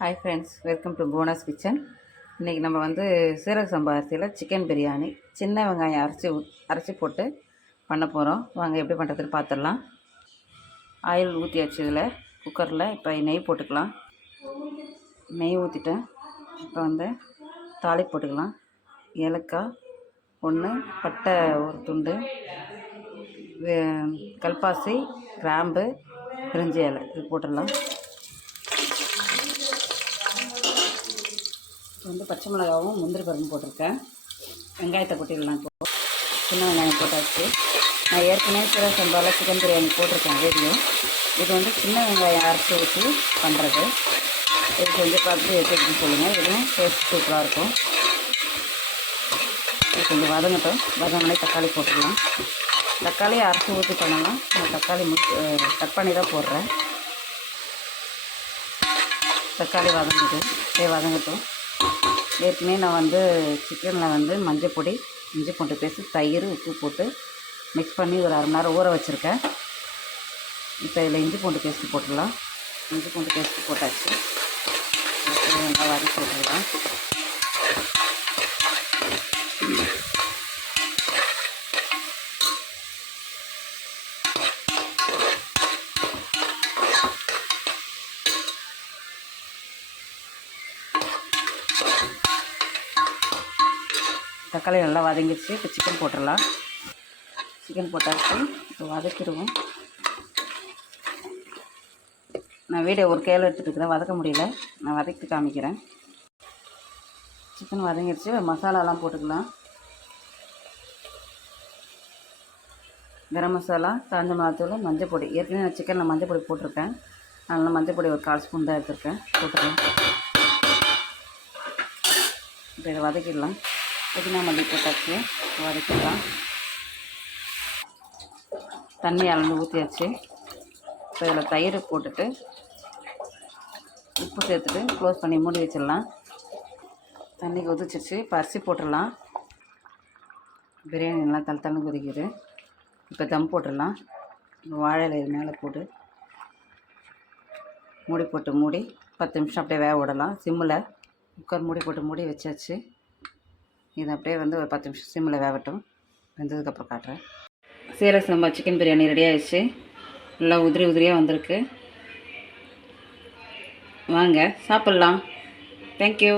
Hi friends welcome to bonus kitchen இன்றைக்கி நம்ம வந்து சீரக சம்பா அரிசியில் சிக்கன் பிரியாணி சின்ன வெங்காயம் அரைச்சி ஊ- அரைச்சி போட்டு பண்ண போகிறோம் வாங்க எப்படி பண்ணுறதுன்னு பார்த்துடலாம் ஆயில் ஊற்றியாச்சு இதில் குக்கரில் இப்போ நெய் போட்டுக்கலாம். நெய் ஊற்றிட்டேன் இப்போ வந்து தாளி போட்டுக்கலாம். ஏலக்காய் ஒன்று பட்டை ஒரு துண்டு கல்பாசி கிராம்பு பிரிஞ்சி இலை இது போட்டுடலாம். வந்து பச்சை மிளகாவும் முந்திரி பருப்பும் போட்டிருக்கேன். வெங்காயத்தை கொட்டிடலாம் இப்போ. சின்ன வெங்காயம் போட்டாச்சு. நான் ஏற்கனவே சிற சம்பாவில் சிக்கன் பிரியாணி போட்டிருக்கேன் வீடியோ இது வந்து சின்ன வெங்காயம் அரைச்சி ஊற்றி பண்ணுறது இது கொஞ்சம் பார்த்து எடுத்துக்கிட்டு சொல்லுங்கள் இதுவும் டேஸ்ட் சூப்பராக இருக்கும். இது கொஞ்சம் வதங்கட்டும். வதங்கினே தக்காளி போட்டுடலாம் தக்காளியை அரைச்சி ஊற்றி பண்ணலாம். நான் தக்காளி முடி கட் பண்ணி தான் போடுறேன். தக்காளி வதங்குது. சரி வதங்கட்டும். ஏற்கனவே நான் வந்து சிக்கனில் வந்து மஞ்சள் பொடி இஞ்சி பூண்டு பேஸ்ட் தயிர் உப்பு போட்டு மிக்ஸ் பண்ணி ஒரு அரை மணி நேரம் ஊற வச்சுருக்கேன். இப்போ இதில் இஞ்சி பூண்டு பேஸ்ட்டு போட்டுடலாம். இஞ்சி பூண்டு பேஸ்ட்டு போட்டாச்சு. நல்லா வதக்கி விட்டுடலாம் தக்காளி நல்லா வதங்கிடுச்சு. இப்போ சிக்கன் போட்டுடலாம். சிக்கன் போட்டாச்சு. இப்போ வதக்கிடுவோம். நான் வீடியோ ஒரு கையில் எடுத்துகிட்ருக்குறேன் வதக்க முடியல. நான் வதக்கி காமிக்கிறேன். சிக்கன் வதங்கிடுச்சு. மசாலாலாம் போட்டுக்கலாம். கரம் மசாலா காஞ்ச மிளகாத்தூள் மஞ்சள் பொடி. ஏற்கனவே நான் சிக்கனில் மஞ்சள் பொடி போட்டிருக்கேன். அதனால் மஞ்சள் பொடி ஒரு கால் ஸ்பூன் தான் எடுத்துருக்கேன். போட்டுக்கலாம். இப்போ இதை வதக்கிடலாம். புதினா மல்லி போட்டாச்சு வதக்கிடலாம் தண்ணி அளந்து ஊற்றியாச்சு இப்போ இதில் தயிர் போட்டுட்டு உப்பு சேர்த்துட்டு க்ளோஸ் பண்ணி மூடி வச்சிடலாம். தண்ணி கொதிச்சிருச்சு. இப்போ அரிசி போட்டுடலாம். பிரியாணி நல்லா தலை தண்ணி கொதிக்குது. இப்போ தம் போட்டுடலாம். வாழை மேலே போட்டு மூடி போட்டு மூடி பத்து நிமிஷம் அப்படியே வேக விடலாம். சிம்மில் குக்கர் மூடி போட்டு மூடி வச்சாச்சு. இது அப்படியே வந்து ஒரு பத்து நிமிஷம் சிம்மில் வேகட்டும். வெந்ததுக்கப்புறம் காட்டுறேன். சீரக சம்பா சிக்கன் பிரியாணி ரெடி ஆயிடுச்சு. நல்லா உதிரி உதிரியாக வந்திருக்கு. வாங்க சாப்பிட்லாம். தேங்க்யூ